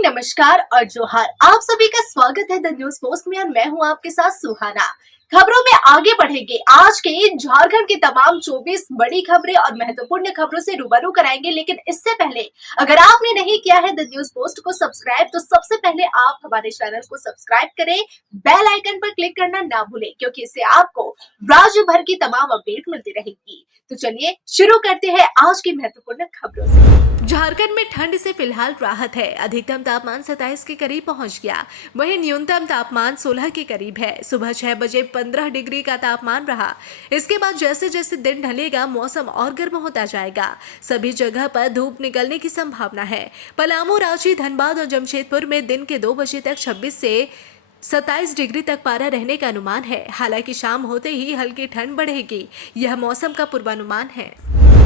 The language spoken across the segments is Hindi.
मॉर्निंग, नमस्कार और जोहार। आप सभी का स्वागत है द न्यूज पोस्ट में और मैं हूं आपके साथ सुहाना। खबरों में आगे बढ़ेंगे। आज के झारखंड की तमाम 24 बड़ी खबरें और महत्वपूर्ण खबरों से रूबरू कराएंगे, लेकिन इससे पहले अगर आपने नहीं किया है द न्यूज पोस्ट को सब्सक्राइब, तो सबसे पहले आप हमारे चैनल को सब्सक्राइब करें, बेल आइकन पर क्लिक करना ना भूलें, क्योंकि इससे आपको राज्य भर की तमाम अपडेट मिलती रहेगी। तो चलिए शुरू करते हैं आज की महत्वपूर्ण खबरों से। झारखंड में ठंड से फिलहाल राहत है। अधिकतम तापमान 27 के करीब पहुंच गया, वहीं न्यूनतम तापमान 16 के करीब है। सुबह 6 बजे 15 डिग्री का तापमान रहा। इसके बाद जैसे जैसे दिन ढलेगा मौसम और गर्म होता जाएगा। सभी जगह पर धूप निकलने की संभावना है। पलामू, रांची, धनबाद और जमशेदपुर में दिन के 2 बजे तक 26 से 27 डिग्री तक पारा रहने का अनुमान है। हालांकि शाम होते ही हल्की ठंड बढ़ेगी। यह मौसम का पूर्वानुमान है।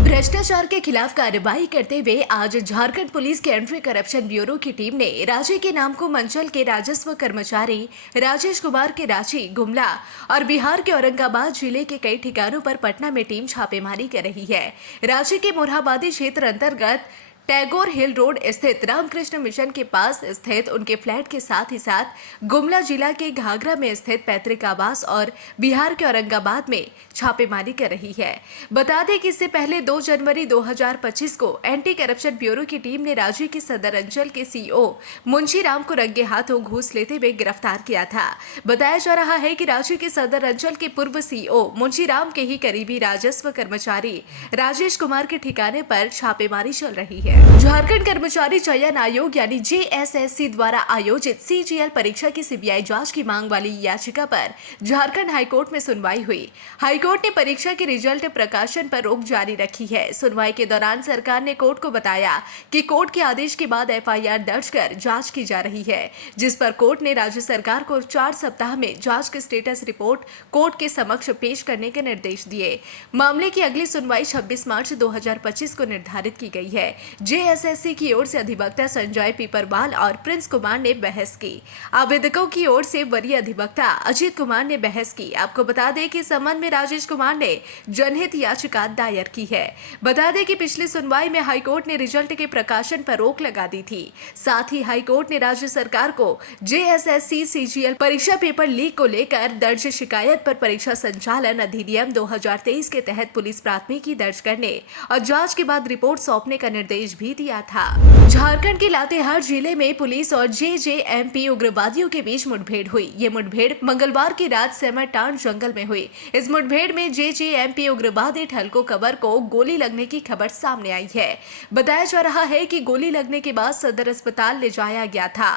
भ्रष्टाचार के खिलाफ कार्रवाई करते हुए आज झारखंड पुलिस के एंटी करप्शन ब्यूरो की टीम ने राज्य के नामकुम अंचल के राजस्व कर्मचारी राजेश कुमार के रांची, गुमला और बिहार के औरंगाबाद जिले के कई ठिकानों पर पटना में टीम छापेमारी कर रही है। रांची के मोरहाबादी क्षेत्र अंतर्गत टैगोर हिल रोड स्थित रामकृष्ण मिशन के पास स्थित उनके फ्लैट के साथ ही साथ गुमला जिला के घाघरा में स्थित पैतृक आवास और बिहार के औरंगाबाद में छापेमारी कर रही है। बता दें कि इससे पहले 2 जनवरी 2025 को एंटी करप्शन ब्यूरो की टीम ने राज्य के सदर अंचल के सीईओ मुंशी राम को रंगे हाथों घूस लेते हुए गिरफ्तार किया था। बताया जा रहा है कि राज्य के सदर अंचल के पूर्व सीईओ मुंशी राम के ही करीबी राजस्व कर्मचारी राजेश कुमार के ठिकाने पर छापेमारी चल रही है। झारखंड कर्मचारी चयन आयोग यानी जेएसएससी द्वारा आयोजित सीजीएल परीक्षा की सीबीआई जांच की मांग वाली याचिका पर झारखंड हाईकोर्ट में सुनवाई हुई। हाईकोर्ट ने परीक्षा के रिजल्ट प्रकाशन पर रोक जारी रखी है। सुनवाई के दौरान सरकार ने कोर्ट को बताया कि कोर्ट के आदेश के बाद एफआईआर दर्ज कर जांच की जा रही है, जिस पर कोर्ट ने राज्य सरकार को 4 सप्ताह में जांच की स्टेटस रिपोर्ट कोर्ट के समक्ष पेश करने के निर्देश दिए। मामले की अगली सुनवाई 26 मार्च 2025 को निर्धारित की गई है। जेएसएससी की ओर से अधिवक्ता संजय पीपरवाल और प्रिंस कुमार ने बहस की। आवेदकों की ओर से वरीय अधिवक्ता अजीत कुमार ने बहस की। आपको बता दें कि इस संबंध में राजेश कुमार ने जनहित याचिका दायर की है। बता दें कि पिछली सुनवाई में हाईकोर्ट ने रिजल्ट के प्रकाशन पर रोक लगा दी थी। साथ ही हाईकोर्ट ने राज्य सरकार को जेएसएससी सीजीएल परीक्षा पेपर लीक को लेकर दर्ज शिकायत पर परीक्षा संचालन अधिनियम 2023 के तहत पुलिस प्राथमिकी दर्ज करने और जांच के बाद रिपोर्ट सौंपने का निर्देश भी दिया था। झारखंड के लातेहार जिले में पुलिस और जेजेएमपी उग्रवादियों के बीच मुठभेड़ हुई। ये मुठभेड़ मंगलवार की रात सेमटान जंगल में हुई। इस मुठभेड़ में जेजेएमपी उग्रवादी ठलको कवर को गोली लगने की खबर सामने आई है। बताया जा रहा है कि गोली लगने के बाद सदर अस्पताल ले जाया गया था,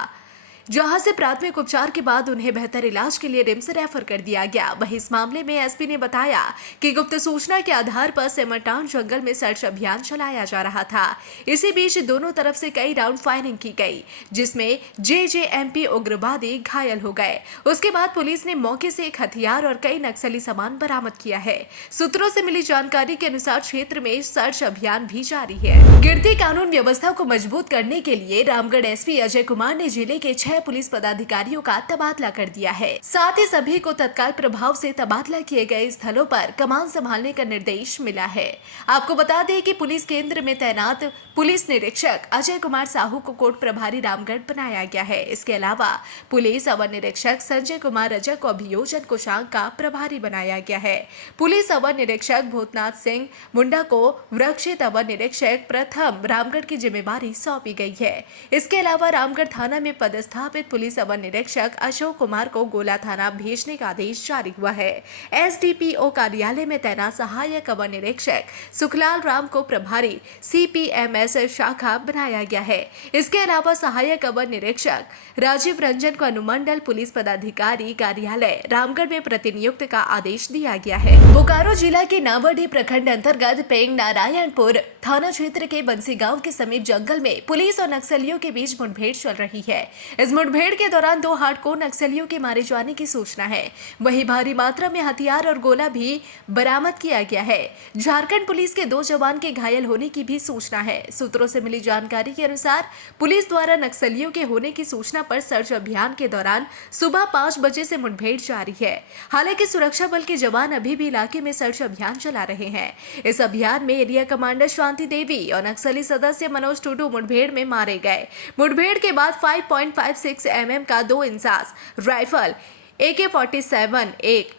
जहां से प्राथमिक उपचार के बाद उन्हें बेहतर इलाज के लिए रिम्स रेफर कर दिया गया। वहीं इस मामले में एसपी ने बताया कि गुप्त सूचना के आधार पर सेमटान जंगल में सर्च अभियान चलाया जा रहा था। इसी बीच दोनों तरफ से कई राउंड फायरिंग की गई, जिसमें जेजेएमपी उग्रवादी घायल हो गए। उसके बाद पुलिस ने मौके से एक हथियार और कई नक्सली सामान बरामद किया है। सूत्रों से मिली जानकारी के अनुसार क्षेत्र में सर्च अभियान भी जारी है। गिरती कानून व्यवस्था को मजबूत करने के लिए रामगढ़ एसपी अजय कुमार ने जिले के 6 पुलिस पदाधिकारियों का तबादला कर दिया है। साथ ही सभी को तत्काल प्रभाव से तबादला किए गए स्थलों पर कमान संभालने का निर्देश मिला है। आपको बता दें कि पुलिस केंद्र में तैनात पुलिस निरीक्षक अजय कुमार साहू को कोर्ट प्रभारी रामगढ़ बनाया गया है। इसके अलावा पुलिस अवर निरीक्षक संजय कुमार रजक को अभियोजन कोषांग का प्रभारी बनाया गया है। पुलिस अवर निरीक्षक भूतनाथ सिंह मुंडा को वृक्षित अवर निरीक्षक प्रथम रामगढ़ की जिम्मेवारी सौंपी गई है। इसके अलावा रामगढ़ थाना में पदस्थापित पुलिस अवर निरीक्षक अशोक कुमार को गोला थाना भेजने का आदेश जारी हुआ है। एसडीपीओ कार्यालय में तैनात सहायक अवर निरीक्षक सुखलाल राम को प्रभारी सीपीएमएस शाखा बनाया गया है। इसके अलावा सहायक अवर निरीक्षक राजीव रंजन को अनुमंडल पुलिस पदाधिकारी कार्यालय रामगढ़ में प्रतिनियुक्त का आदेश दिया गया है। बोकारो जिला के नावडीह प्रखंड अंतर्गत पेंग नारायणपुर थाना क्षेत्र के बंसी गांव के समीप जंगल में पुलिस और नक्सलियों के बीच मुठभेड़ चल रही है। इस मुठभेड़ के दौरान 2 हार्डकोर नक्सलियों के मारे जाने की सूचना है। वहीं भारी मात्रा में हथियार और गोला भी बरामद किया गया है। झारखंड पुलिस के 2 जवान के घायल होने की भी सूचना है। सूत्रों से मिली जानकारी के अनुसार पुलिस द्वारा नक्सलियों के होने की सूचना पर सर्च अभियान के दौरान सुबह 5 बजे से मुठभेड़ जारी है। हालांकि सुरक्षा बल के जवान अभी भी इलाके में सर्च अभियान चला रहे हैं। इस अभियान में एरिया कमांडर शांति देवी और नक्सली सदस्य मनोज टुडू मुठभेड़ में मारे गए। मुठभेड़ के बाद 5.56 mm का 2 इंसास राइफल, AK-47 एक,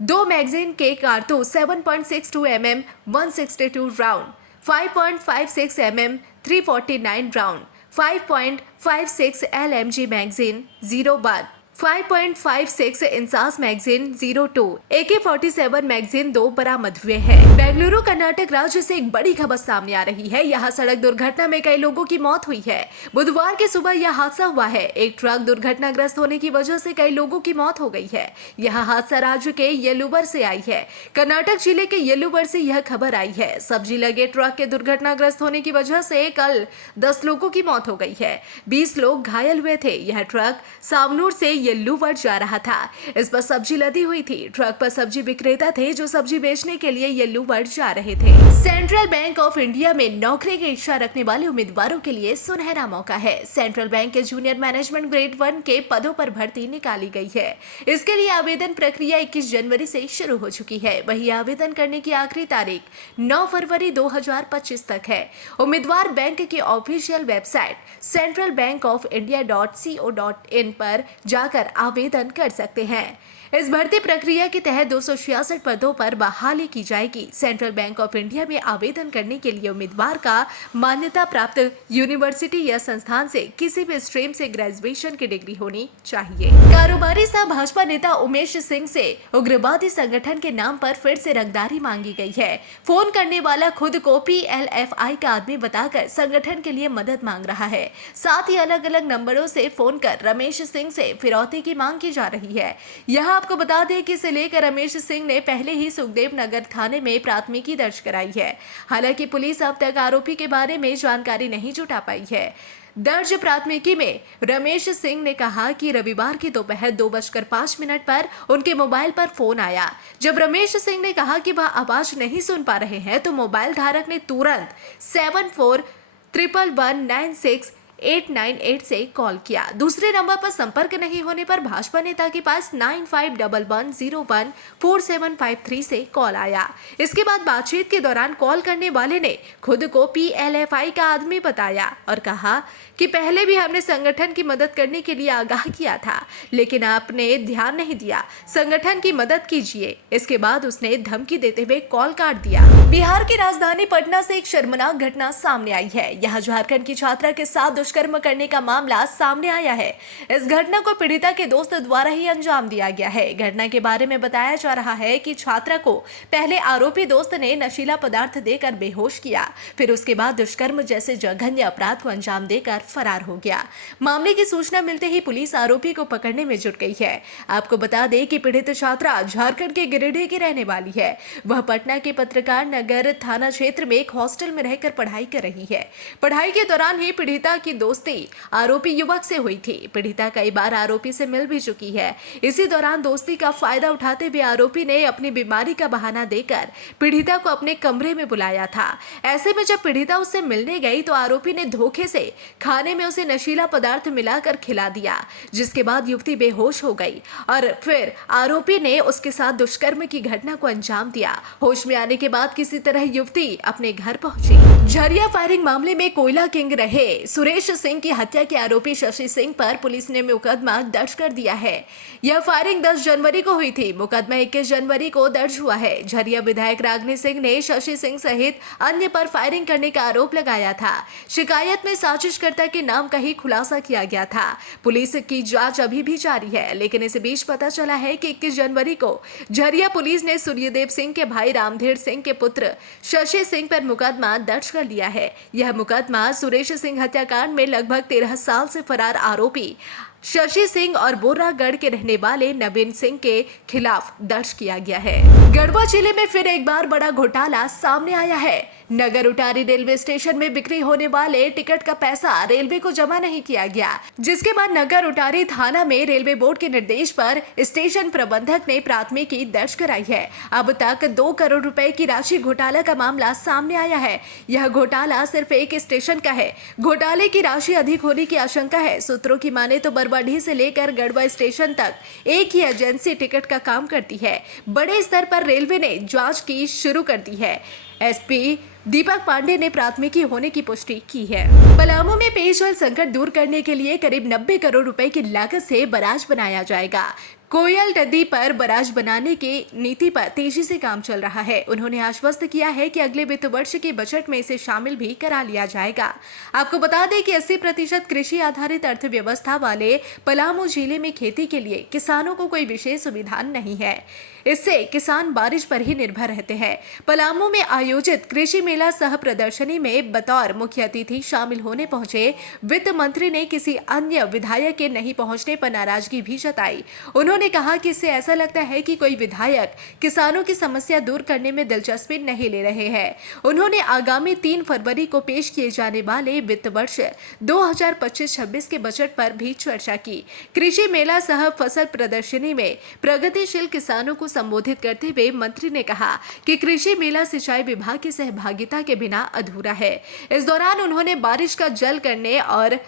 2 मैगजीन के कारतूस, 7.62 mm 162 round, 5.56 mm 349 round, 5.56 LMG magazine 01, 5.56 INSAS magazine 02, AK-47 magazine 2 बरामद हुए हैं। बेंगलुरु कर्नाटक राज्य से एक बड़ी खबर सामने आ रही है। यहाँ सड़क दुर्घटना में कई लोगों की मौत हुई है। बुधवार की सुबह यह हादसा हुआ है। एक ट्रक दुर्घटनाग्रस्त होने की वजह से कई लोगों की मौत हो गई है। यह हादसा राज्य के येल्लुवर से आई है। कर्नाटक जिले के येल्लुवर से यह खबर आई है। सब्जी लगे ट्रक के दुर्घटनाग्रस्त होने की वजह से कल 10 लोगों की मौत हो गई है। 20 लोग घायल हुए थे। यह ट्रक सावनूर से येल्लुवर जा रहा था। इस पर सब्जी लदी हुई थी। ट्रक पर सब्जी विक्रेता थे जो सब्जी बेचने के लिए येल्लुवर जा रहे थे। सेंट्रल बैंक ऑफ इंडिया में नौकरी की इच्छा रखने वाले उम्मीदवारों के लिए सुनहरा मौका है। सेंट्रल बैंक के जूनियर मैनेजमेंट ग्रेड 1 के पदों पर भर्ती निकाली गई है। इसके लिए आवेदन प्रक्रिया 21 जनवरी से शुरू हो चुकी है। वही आवेदन करने की आखिरी तारीख 9 फरवरी 2025 तक है। उम्मीदवार बैंक की ऑफिशियल वेबसाइट centralbankofIndia.co.in पर जाकर आवेदन कर सकते हैं। इस भर्ती प्रक्रिया के तहत 266 पदों पर बहाली की जाएगी। सेंट्रल बैंक ऑफ इंडिया में आवेदन करने के लिए उम्मीदवार का मान्यता प्राप्त यूनिवर्सिटी या संस्थान से किसी भी स्ट्रीम से ग्रेजुएशन की डिग्री होनी चाहिए। कारोबारी सह भाजपा नेता उमेश सिंह से उग्रवादी संगठन के नाम पर फिर से रंगदारी मांगी गई है। फोन करने वाला खुद को PLFI का आदमी बताकर संगठन के लिए मदद मांग रहा है। साथ ही अलग अलग नंबरों से फोन कर रमेश सिंह से फिरौती की मांग की जा रही है। यहाँ आपको बता दें कि इसे लेकर रमेश सिंह ने पहले ही सुखदेव नगर थाने में प्राथमिकी दर्ज कराई है। हालांकि पुलिस अब तक आरोपी के बारे में जानकारी नहीं जुटा पाई है। दर्ज प्राथमिकी में रमेश सिंह ने कहा कि रविवार की दोपहर 2:05 पर उनके मोबाइल पर फोन आया। जब रमेश सिंह ने कहा कि वह आवाज नहीं सुन पा रहे हैं तो मोबाइल धारक ने तुरंत 7411968898 से कॉल किया। दूसरे नंबर पर संपर्क नहीं होने पर भाजपा नेता के पास 9511014753 से कॉल आया। इसके बाद बातचीत के दौरान कॉल करने वाले ने खुद को PLFI का आदमी बताया और कहा कि पहले भी हमने संगठन की मदद करने के लिए आगाह किया था, लेकिन आपने ध्यान नहीं दिया। संगठन की मदद कीजिए। इसके बाद उसने धमकी देते हुए कॉल काट दिया। बिहार की राजधानी पटना से एक शर्मनाक घटना सामने आई है। यहाँ झारखंड की छात्रा के साथ दुष्कर्म करने का मामला सामने आया है। इस घटना को पीड़िता के दोस्त द्वारा ही अंजाम दिया गया है। घटना के बारे में बताया जा रहा है कि छात्रा को पहले आरोपी दोस्त ने नशीला पदार्थ देकर बेहोश किया, फिर उसके बाद दुष्कर्म जैसे जघन्य अपराध को अंजाम देकर फरार हो गया। मामले की सूचना मिलते ही पुलिस आरोपी को पकड़ने में जुट गई है। आपको बता दें कि पीड़ित छात्रा झारखंड के गिरिडीह की रहने वाली है। वह पटना के पत्रकार नगर थाना क्षेत्र में एक हॉस्टल में रहकर पढ़ाई कर रही है। पढ़ाई के दौरान ही पीड़िता की दोस्ती आरोपी युवक से हुई थी। पीड़िता कई बार आरोपी से मिल भी चुकी है। इसी दौरान दोस्ती का फायदा उठाते हुए आरोपी ने अपनी बीमारी का बहाना देकर पीड़िता को अपने कमरे में बुलाया था। ऐसे में जब पीड़िता उससे मिलने गई तो आरोपी ने धोखे से खाने में उसे नशीला पदार्थ मिलाकर खिला दिया, जिसके बाद युवती बेहोश हो गई और फिर आरोपी ने उसके साथ दुष्कर्म की घटना को अंजाम दिया। होश में आने के बाद किसी तरह युवती अपने घर पहुंची। झरिया फायरिंग मामले में कोयला किंग रहे सुरेश सिंह की हत्या के आरोपी शशि सिंह पर पुलिस ने मुकदमा दर्ज कर दिया है। यह फायरिंग 10 जनवरी को हुई थी। मुकदमा 21 जनवरी को दर्ज हुआ है। झरिया विधायक रागिनी सिंह ने शशि सिंह सहित अन्य पर फायरिंग करने का आरोप लगाया था। शिकायत में साजिशकर्ता के नाम का ही खुलासा किया गया था। पुलिस की जांच अभी भी जारी है, लेकिन इस बीच पता चला है कि 21 जनवरी को झरिया पुलिस ने सूर्यदेव सिंह के भाई रामधीर सिंह के पुत्र शशि सिंह पर मुकदमा दर्ज कर लिया है। यह मुकदमा सुरेश सिंह हत्याकांड में लगभग 13 साल से फरार आरोपी शशि सिंह और बोरागढ़ के रहने वाले नवीन सिंह के खिलाफ दर्ज किया गया है। गढ़वा जिले में फिर एक बार बड़ा घोटाला सामने आया है। नगर उटारी रेलवे स्टेशन में बिक्री होने वाले टिकट का पैसा रेलवे को जमा नहीं किया गया, जिसके बाद नगर उटारी थाना में रेलवे बोर्ड के निर्देश पर स्टेशन प्रबंधक ने प्राथमिकी दर्ज कराई है। अब तक 2 करोड़ रुपए की राशि घोटाला का मामला सामने आया है। यह घोटाला सिर्फ एक स्टेशन का है। घोटाले की राशि अधिक होने की आशंका है। सूत्रों की माने तो बरवाडीह से लेकर गढ़वा स्टेशन तक एक ही एजेंसी टिकट का काम करती है। बड़े स्तर पर रेलवे ने जांच की शुरू कर दी है। एसपी दीपक पांडे ने प्राथमिकी होने की पुष्टि की है। पलामू में पेयजल संकट दूर करने के लिए करीब 90 करोड़ रुपए की लागत से बराज बनाया जाएगा। कोयल नदी पर बराज बनाने की नीति पर तेजी से काम चल रहा है। उन्होंने आश्वस्त किया है कि अगले वित्त वर्ष के बजट में इसे शामिल भी करा लिया जाएगा। आपको बता दें कि 80% कृषि आधारित अर्थव्यवस्था वाले पलामू जिले में खेती के लिए किसानों को कोई विशेष सुविधा नहीं है। इससे किसान बारिश पर ही निर्भर रहते हैं। पलामू में आयोजित कृषि मेला सह प्रदर्शनी में बतौर मुख्य अतिथि शामिल होने पहुंचे वित्त मंत्री ने किसी अन्य विधायक के नहीं पहुंचने पर नाराजगी भी जताई। उन्होंने कहा कि इससे ऐसा लगता है कि कोई विधायक किसानों की समस्या दूर करने में दिलचस्पी नहीं ले रहे हैं। उन्होंने आगामी 3 फरवरी को पेश किए जाने वाले वित्त वर्ष 2025-26 के बजट पर भी चर्चा की। कृषि मेला सह फसल प्रदर्शनी में प्रगतिशील किसानों को संबोधित करते हुए मंत्री ने कहा कि कृषि मेला सिंचाई विभाग की सहभागिता के बिना अधूरा है। इस दौरान उन्होंने बारिश का जल करने और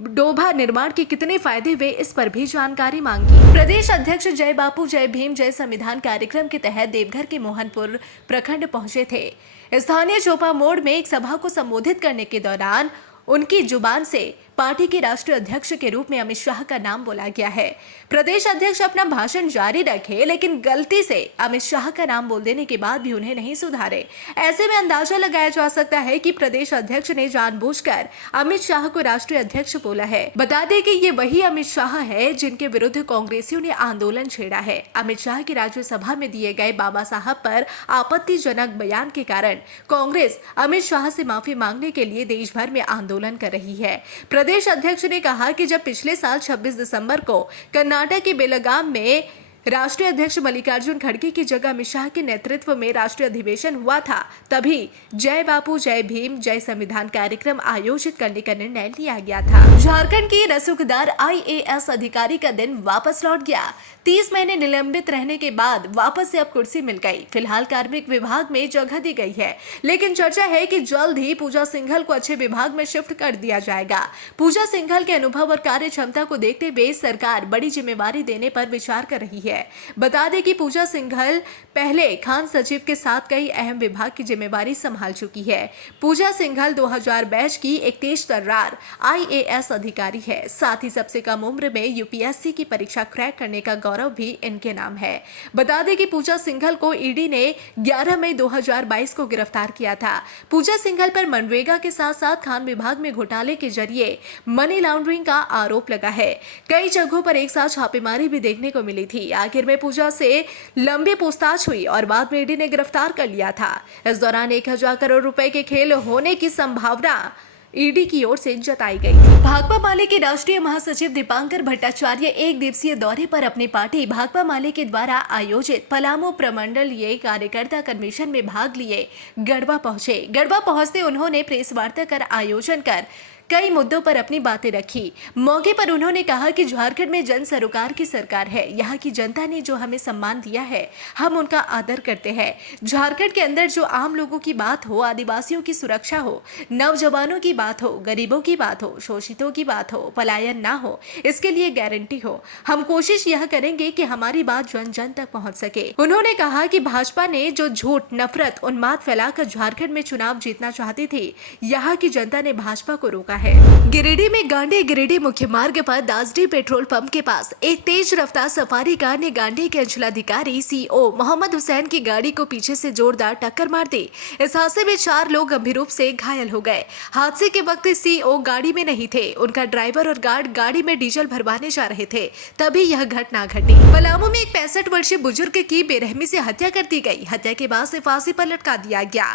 डोभा निर्माण के कितने फायदे हुए इस पर भी जानकारी मांगी। प्रदेश अध्यक्ष जय बापू जय भीम जय संविधान कार्यक्रम के तहत देवघर के मोहनपुर प्रखंड पहुंचे थे। स्थानीय चोपा मोड़ में एक सभा को संबोधित करने के दौरान उनकी जुबान से पार्टी के राष्ट्रीय अध्यक्ष के रूप में अमित शाह का नाम बोला गया है। प्रदेश अध्यक्ष अपना भाषण जारी रखे, लेकिन गलती से अमित शाह का नाम बोल देने के बाद भी उन्हें नहीं सुधारे। ऐसे में अंदाजा लगाया जा सकता है कि प्रदेश अध्यक्ष ने जानबूझकर अमित शाह को राष्ट्रीय अध्यक्ष बोला है। बता दें कि ये वही अमित शाह है जिनके विरुद्ध कांग्रेसियों ने आंदोलन छेड़ा है। अमित शाह की राज्यसभा में दिए गए बाबा साहब पर आपत्तिजनक बयान के कारण कांग्रेस अमित शाह से माफी मांगने के लिए देश भर में आंदोलन कर रही है। प्रदेश अध्यक्ष ने कहा कि जब पिछले साल 26 दिसंबर को कर्नाटक के बेलगाम में राष्ट्रीय अध्यक्ष मल्लिकार्जुन खड़गे की जगह अमित शाह के नेतृत्व में राष्ट्रीय अधिवेशन हुआ था, तभी जय बापू जय भीम जय संविधान कार्यक्रम आयोजित करने का निर्णय लिया गया था। झारखंड की रसूखदार IAS अधिकारी का दिन वापस लौट गया। 30 महीने निलंबित रहने के बाद वापस से अब कुर्सी मिल गई। फिलहाल कार्मिक विभाग में जगह दी गई है, लेकिन चर्चा है कि जल्द ही पूजा सिंघल को अच्छे विभाग में शिफ्ट कर दिया जाएगा। पूजा सिंघल के अनुभव और कार्य क्षमता को देखते हुए सरकार बड़ी जिम्मेवारी देने पर विचार कर रही है। बता दें कि पूजा सिंघल पहले खान सचिव के साथ कई अहम विभाग की जिम्मेवारी संभाल चुकी है। पूजा सिंघल 2000 बैच की एक तेज तर्रार IAS अधिकारी है। साथ ही सबसे कम उम्र में UPSC की परीक्षा क्रैक करने का गौरव भी इनके नाम है। बता दें कि पूजा सिंघल को ईडी ने 11 मई 2022 को गिरफ्तार किया था। पूजा सिंघल पर मनरेगा के साथ साथ खान विभाग में घोटाले के जरिए मनी लॉन्ड्रिंग का आरोप लगा है। कई जगहों पर एक साथ छापेमारी भी देखने को मिली थी। आखिर में पूजा से लंबी पूछताछ हुई और बाद में ईडी ने गिरफ्तार कर लिया था। इस दौरान 1000 करोड़ रुपए के खेल होने की संभावना ईडी की ओर से जताई गई थी। भाकपा माले के राष्ट्रीय महासचिव दीपांकर भट्टाचार्य एक दिवसीय दौरे पर अपनी पार्टी भाकपा माले के द्वारा आयोजित पलामू प्रमंडलीय कार्यकर्ता कन्वेंशन में भाग लिए गढ़वा पहुंचे। गढ़वा पहुंचते उन्होंने प्रेस वार्ता कर आयोजन कर कई मुद्दों पर अपनी बातें रखी। मौके पर उन्होंने कहा कि झारखंड में जन सरोकार की सरकार है। यहाँ की जनता ने जो हमें सम्मान दिया है, हम उनका आदर करते हैं। झारखंड के अंदर जो आम लोगों की बात हो, आदिवासियों की सुरक्षा हो, नौजवानों की बात हो, गरीबों की बात हो, शोषितों की बात हो, पलायन ना हो, इसके लिए गारंटी हो। हम कोशिश यह करेंगे कि हमारी बात जन जन तक पहुँच सके। उन्होंने कहा कि भाजपा ने जो झूठ, नफरत, उन्माद फैलाकर झारखंड में चुनाव जीतना चाहती थी, यहाँ की जनता ने भाजपा को रोका है। गिरिडीह में गांधी गिरिडीह मुख्य मार्ग पर दासडी पेट्रोल पंप के पास एक तेज रफ्तार सफारी कार ने गांधी के अंचलाधिकारी CO मोहम्मद हुसैन की गाड़ी को पीछे से जोरदार टक्कर मार दी। इस हादसे में 4 लोग गंभीर रूप से घायल हो गए। हादसे के वक्त CO गाड़ी में नहीं थे। उनका ड्राइवर और गार्ड गाड़ी में डीजल भरवाने जा रहे थे, तभी यह घटना घटी। पलामू में एक 65 वर्षीय बुजुर्ग की बेरहमी से हत्या कर दी गई। हत्या के बाद से फांसी पर लटका दिया गया।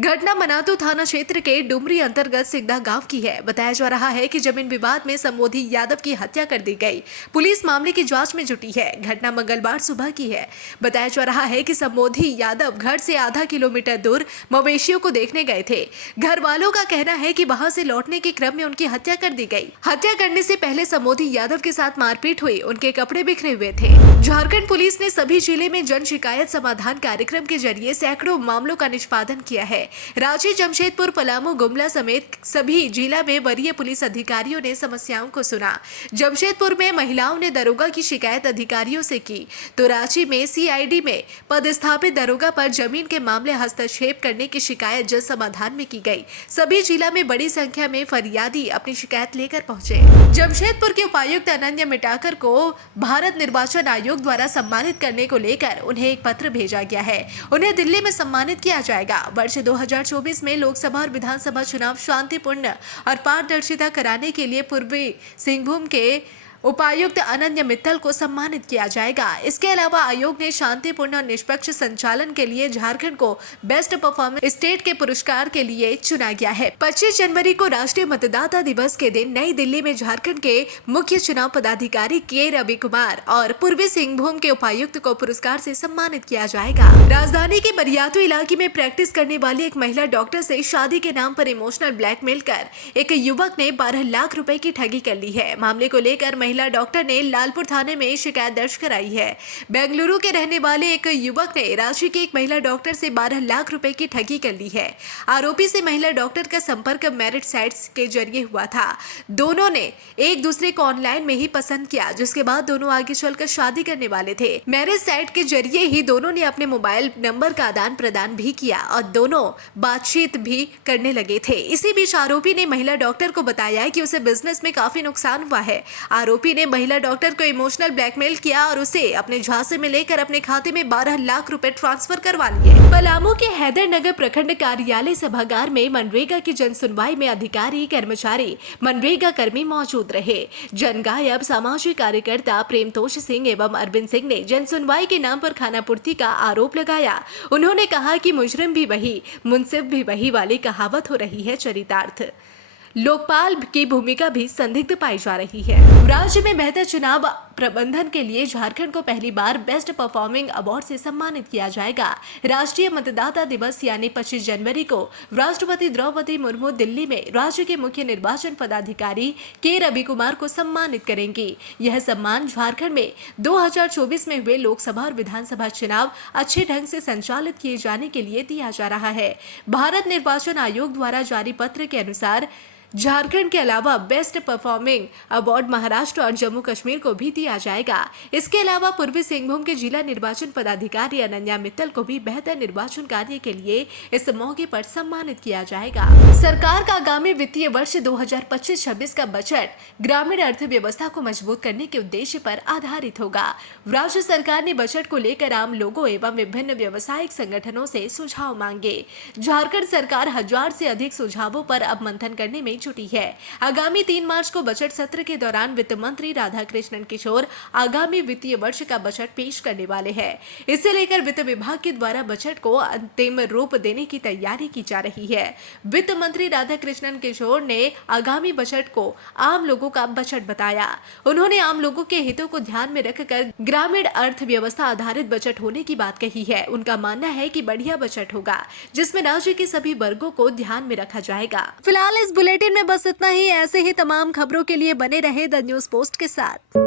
घटना मनातू थाना क्षेत्र के डुमरी अंतर्गत सिगदा गांव की है। बताया जा रहा है कि जमीन विवाद में संबोधि यादव की हत्या कर दी गई। पुलिस मामले की जांच में जुटी है। घटना मंगलवार सुबह की है। बताया जा रहा है कि संबोधि यादव घर से आधा किलोमीटर दूर मवेशियों को देखने गए थे। घर वालों का कहना है कि वहां से लौटने के क्रम में उनकी हत्या कर दी गई। हत्या करने से पहले संबोधि यादव के साथ मारपीट हुई। उनके कपड़े बिखरे हुए थे। झारखंड पुलिस ने सभी जिले में जन शिकायत समाधान कार्यक्रम के जरिए सैकड़ों मामलों का निष्पादन किया है। रांची, जमशेदपुर, पलामू, गुमला समेत सभी जिला में वरीय पुलिस अधिकारियों ने समस्याओं को सुना। जमशेदपुर में महिलाओं ने दरोगा की शिकायत अधिकारियों से की, तो रांची में सीआईडी में पदस्थापित दरोगा पर जमीन के मामले हस्तक्षेप करने की शिकायत जन समाधान में की गई। सभी जिला में बड़ी संख्या में फरियादी अपनी शिकायत लेकर पहुंचे। जमशेदपुर के उपायुक्त अनन्या मिटाकर को भारत निर्वाचन आयोग द्वारा सम्मानित करने को लेकर उन्हें एक पत्र भेजा गया है। उन्हें दिल्ली में सम्मानित किया जाएगा। वर्ष 2024 में लोकसभा और विधानसभा चुनाव शांतिपूर्ण और पारदर्शिता कराने के लिए पूर्वी सिंहभूम के उपायुक्त अनन्या मित्तल को सम्मानित किया जाएगा। इसके अलावा आयोग ने शांतिपूर्ण और निष्पक्ष संचालन के लिए झारखंड को बेस्ट परफॉर्मेंस स्टेट के पुरस्कार के लिए चुना गया है। 25 जनवरी को राष्ट्रीय मतदाता दिवस के दिन नई दिल्ली में झारखंड के मुख्य चुनाव पदाधिकारी के रवि कुमार और पूर्वी सिंहभूम के उपायुक्त को पुरस्कार से सम्मानित किया जाएगा। राजधानी के बरियातू इलाके में प्रैक्टिस करने वाली एक महिला डॉक्टर से शादी के नाम पर इमोशनल ब्लैकमेल कर एक युवक ने 12 लाख रुपए की ठगी कर ली है। मामले को लेकर महिला डॉक्टर ने लालपुर थाने में शिकायत दर्ज कराई है। बेंगलुरु के रहने वाले एक युवक ने रांची की एक महिला डॉक्टर से 12 लाख रुपए की ठगी कर ली है। आरोपी से महिला डॉक्टर का संपर्क मैरिज साइट्स के जरिए हुआ था। दोनों ने एक दूसरे को ऑनलाइन में ही पसंद किया, जिसके बाद दोनों आगे चलकर शादी करने वाले थे। मैरिज साइट के जरिए ही दोनों ने अपने मोबाइल नंबर का आदान प्रदान भी किया और दोनों बातचीत भी करने लगे थे। इसी बीच आरोपी ने महिला डॉक्टर को बताया कि उसे बिजनेस में काफी नुकसान हुआ है। आरोपी ने महिला डॉक्टर को इमोशनल ब्लैकमेल किया और उसे अपने झांसे में लेकर अपने खाते में 12 लाख रुपए ट्रांसफर करवा लिए। पलामू के हैदरनगर प्रखंड कार्यालय सभागार में मनरेगा की जन सुनवाई में अधिकारी, कर्मचारी, मनरेगा कर्मी मौजूद रहे। जन गायब सामाजिक कार्यकर्ता प्रेमतोष सिंह एवं अरविंद सिंह ने जन सुनवाई के नाम पर खानापूर्ति का आरोप लगाया। उन्होंने कहा कि मुजरिम भी वही, मुंसिफ भी वही वाली कहावत हो रही है चरितार्थ। लोकपाल की भूमिका भी संदिग्ध पाई जा रही है। राज्य में बेहतर चुनाव प्रबंधन के लिए झारखंड को पहली बार बेस्ट परफॉर्मिंग अवार्ड से सम्मानित किया जाएगा। राष्ट्रीय मतदाता दिवस यानी 25 जनवरी को राष्ट्रपति द्रौपदी मुर्मू दिल्ली में राज्य के मुख्य निर्वाचन पदाधिकारी के रवि कुमार को सम्मानित करेंगी। यह सम्मान झारखंड में 2024 में हुए लोकसभा और विधानसभा चुनाव अच्छे ढंग से संचालित किए जाने के लिए दिया जा रहा है। भारत निर्वाचन आयोग द्वारा जारी पत्र के अनुसार झारखंड के अलावा बेस्ट परफॉर्मिंग अवार्ड महाराष्ट्र और जम्मू कश्मीर को भी दिया जाएगा। इसके अलावा पूर्वी सिंहभूम के जिला निर्वाचन पदाधिकारी अनन्या मित्तल को भी बेहतर निर्वाचन कार्य के लिए इस मौके पर सम्मानित किया जाएगा। सरकार का आगामी वित्तीय वर्ष 2025-26 का बजट ग्रामीण अर्थव्यवस्था को मजबूत करने के उद्देश्य पर आधारित होगा। राज्य सरकार ने बजट को लेकर आम लोगों एवं विभिन्न व्यवसायिक संगठनों से सुझाव मांगे। झारखंड सरकार 1000 से अधिक सुझावों पर अब मंथन करने में जुटी है। आगामी 3 मार्च को बजट सत्र के दौरान वित्त मंत्री राधाकृष्णन किशोर आगामी वित्तीय वर्ष का बजट पेश करने वाले हैं। इसे लेकर वित्त विभाग के द्वारा बजट को अंतिम रूप देने की तैयारी की जा रही है। वित्त मंत्री राधाकृष्णन किशोर ने आगामी बजट को आम लोगों का बजट बताया। उन्होंने आम लोगों के हितों को ध्यान में रखकर ग्रामीण अर्थव्यवस्था आधारित बजट होने की बात कही है। उनका मानना है कि बढ़िया बजट होगा जिसमें राज्य के सभी वर्गों को ध्यान में रखा जाएगा। फिलहाल इस बुलेटिन में बस इतना ही। ऐसे ही तमाम खबरों के लिए बने रहे द न्यूज़ पोस्ट के साथ।